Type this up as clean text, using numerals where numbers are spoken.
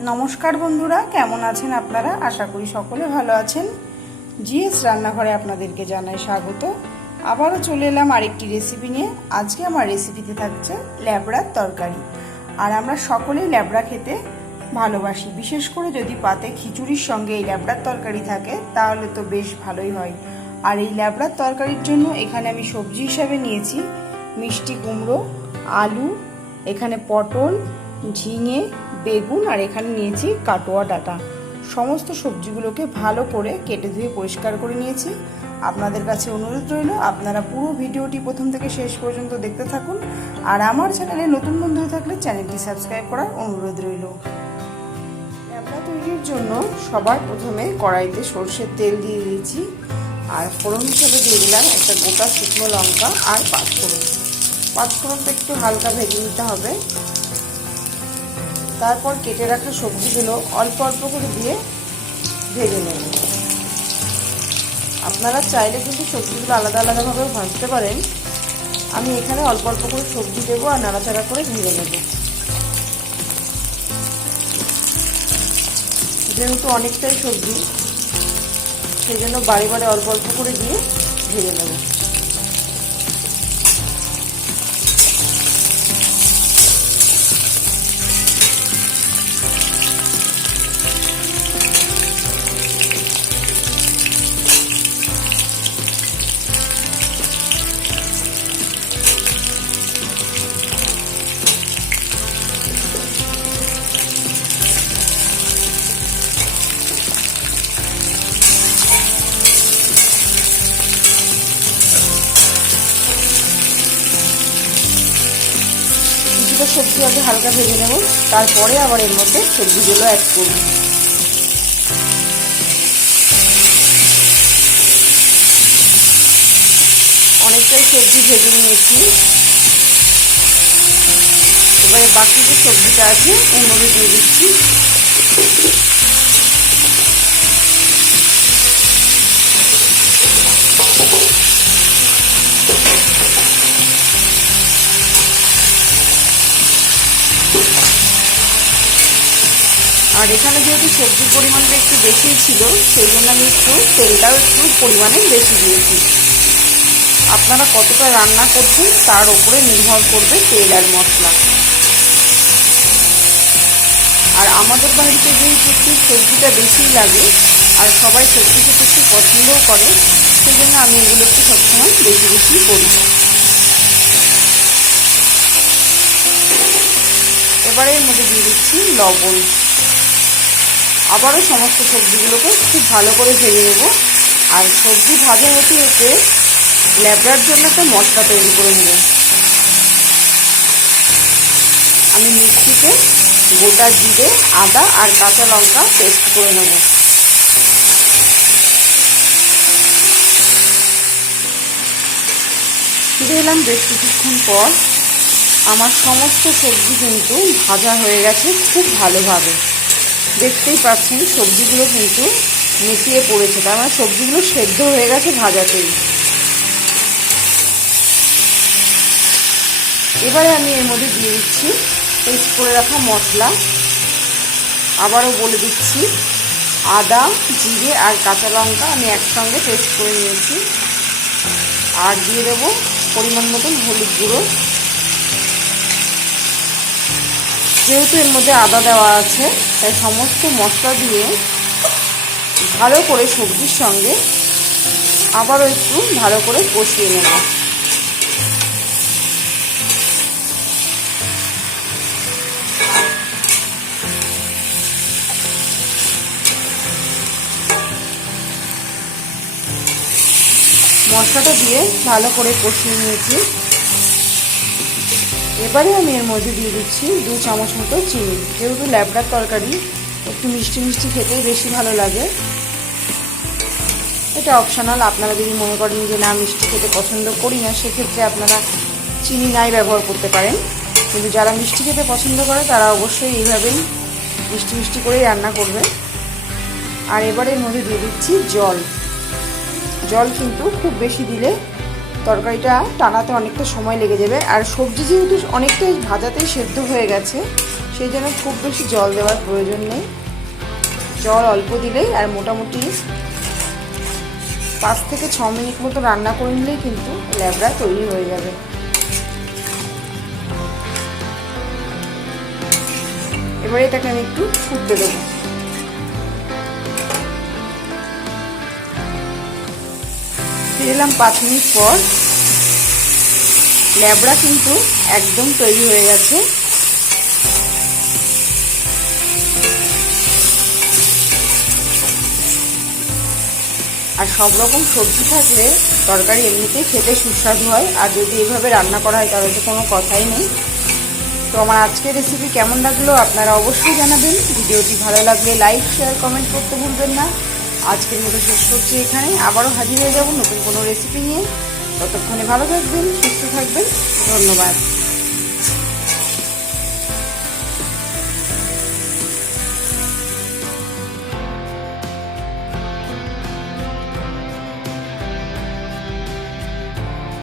नमस्कार बंधुरा केमन आছেন আপনারা आशा करी सकले भालो आছেন। জিএস রান্নাঘরে আপনাদেরকে জানাই স্বাগত। আবারও চলে এলাম আরেকটি রেসিপি নিয়ে। আজকে আমার রেসিপিতে থাকছে ল্যাবড়ার তরকারি। আর আমরা সকলেই ল্যাবড়া খেতে ভালোবাসি, বিশেষ করে যদি পাতে খিচুড়ির সঙ্গে এই ল্যাবড়ার তরকারি থাকে তাহলে তো বেশ ভালোই হয়। আর এই ল্যাবড়ার তরকারির জন্য এখানে আমি সবজি হিসাবে নিয়েছি মিষ্টি কুমড়ো, আলু, এখানে পটল, ঝিঙে, বেগুন আর এখানে নিয়েছি কাটোয়া ডাঁটা। সমস্ত সবজিগুলোকে ভালো করে কেটে ধুয়ে পরিষ্কার করে নিয়েছি। আপনাদের কাছে অনুরোধ রইল আপনারা পুরো ভিডিওটি প্রথম থেকে শেষ পর্যন্ত দেখতে থাকুন। আর আমার চ্যানেলে নতুন বন্ধু থাকলে চ্যানেলটি সাবস্ক্রাইব করার অনুরোধ রইল। ল্যাবড়া তৈরির জন্য সবার প্রথমে কড়াইতে সরষের তেল দিয়ে দিয়েছি আর ফোড়ন হিসেবে দিয়ে দিলাম একটা গোটা শুকনো লঙ্কা আর পাঁচফোড়ন। পাঁচফোড়নটা একটু হালকা ভেজে নিতে হবে। তারপর কেটে রাখা সবজিগুলো অল্প অল্প করে দিয়ে ভেজে নেব। আপনারা চাইলে কিন্তু সবজিগুলো আলাদা আলাদাভাবেও ভাজতে পারেন। আমি এখানে অল্প অল্প করে সবজি দেবো আর নাড়াচাড়া করে ভেজে নেব। যেহেতু অনেকটাই সবজি সেই জন্য বারে বারে অল্প অল্প করে দিয়ে ভেজে নেব। সবজি আগে হালকা ভেজে নেব, তারপরে আবার এর মধ্যে সবজিগুলো অ্যাড করব। অনেকটাই সবজি ভেজে নিয়েছি। এবারে বাকি যে সবজিটা আছে এর মধ্যে দিয়ে দিচ্ছি। আর এখানে যেহেতু সবজির পরিমাণটা একটু বেশি ছিল সেই জন্য আমি তেলটাও একটু পরিমাণে বেশি দিয়েছি। আপনারা কতটা রান্না করছেন তার উপরে নির্ভর করবে তেল আর মশলা। আর আমাদের বাড়িতে যেহেতু একটু সবজিটা বেশিই লাগে আর সবাই সবজি খেতে একটু পছন্দও করে, সেই জন্য আমি এগুলো একটু সবসময় বেশি বেশি করি। এবারে এর মধ্যে দিয়ে দিচ্ছি লবণ। আবারও সমস্ত সবজিগুলোকে খুব ভালো করে ভেজে নেব। আর সবজি ভাজা হতে হতে ল্যাবড়ার জন্য একটা মশলা তৈরি করে নেব। আমি মিক্সিতে গোটা জিরে, আদা আর কাঁচা লঙ্কা পেস্ট করে নেব। ফিরে এলাম বেশ কিছুক্ষণ পর। আমার সমস্ত সবজি কিন্তু ভাজা হয়ে গেছে খুব ভালোভাবে। দেখতেই পাচ্ছেন সবজিগুলো কিন্তু মিশিয়ে পড়েছে, তার মানে সবজিগুলো সেদ্ধ হয়ে গেছে ভাজাতেই। এবারে আমি এর মধ্যে দিয়ে দিচ্ছি পেস্ট করে রাখা মশলা। আবারও বলে দিচ্ছি আদা, জিরে আর কাঁচা লঙ্কা আমি একসঙ্গে পেস্ট করে নিয়েছি। আর দিয়ে দেবো পরিমাণ মতন হলুদ গুঁড়ো। যেহেতু এর মধ্যে আদা দেওয়া আছে তাই সমস্ত মশলা দিয়ে ভালো করে সবজির সঙ্গে আবারও একটু ভালো করে কষিয়ে নেব। মশলাটা দিয়ে ভালো করে কষিয়ে নিয়েছি। এবারে আমি এর মধ্যে দিয়ে দিচ্ছি 2 চামচ মতো চিনি। যেহেতু ল্যাবড়ার তরকারি একটু মিষ্টি মিষ্টি খেতেই বেশি ভালো লাগে। এটা অপশনাল, আপনারা যদি মনে করেন যে না মিষ্টি খেতে পছন্দ করি না সেক্ষেত্রে আপনারা চিনি নাই ব্যবহার করতে পারেন। কিন্তু যারা মিষ্টি খেতে পছন্দ করে তারা অবশ্যই এইভাবেই মিষ্টি মিষ্টি করেই রান্না করবে। আর এবারে এর মধ্যে দিয়ে দিচ্ছি জল। জল কিন্তু খুব বেশি দিলে তরকারিটা টানাতে অনেকটা সময় লেগে যাবে। আর সবজি যেহেতু অনেকটাই ভাজাতেই সেদ্ধ হয়ে গেছে সেই জন্য খুব বেশি জল দেওয়ার প্রয়োজন নেই, জল অল্প দিলেই, আর মোটামুটি 5 থেকে 6 মিনিট মতো রান্না করে নিলেই কিন্তু ল্যাবড়া তৈরি হয়ে যাবে। এবারে এটাকে আমি একটু ফুটতে দেবো। ফিরে এলাম 5 মিনিট পর। ল্যাবড়া কিন্তু একদম তৈরি হয়ে গেছে। আর সব রকম সবজি থাকলে তরকারি এমনিতেই খেতে সুস্বাদু হয়, আর যদি এইভাবে রান্না করা হয় তাহলে তো কোনো কথাই নেই। তো আমার আজকের রেসিপি কেমন লাগলো আপনারা অবশ্যই জানাবেন। ভিডিওটি ভালো লাগলে লাইক, শেয়ার, কমেন্ট করতে ভুলবেন না। আজকের মতো শেষ করছি এখানে, আবারও হাজির হয়ে যাব নতুন কোনো রেসিপি নিয়ে। ততক্ষণে ভালো থাকবেন, সুস্থ থাকবেন, ধন্যবাদ।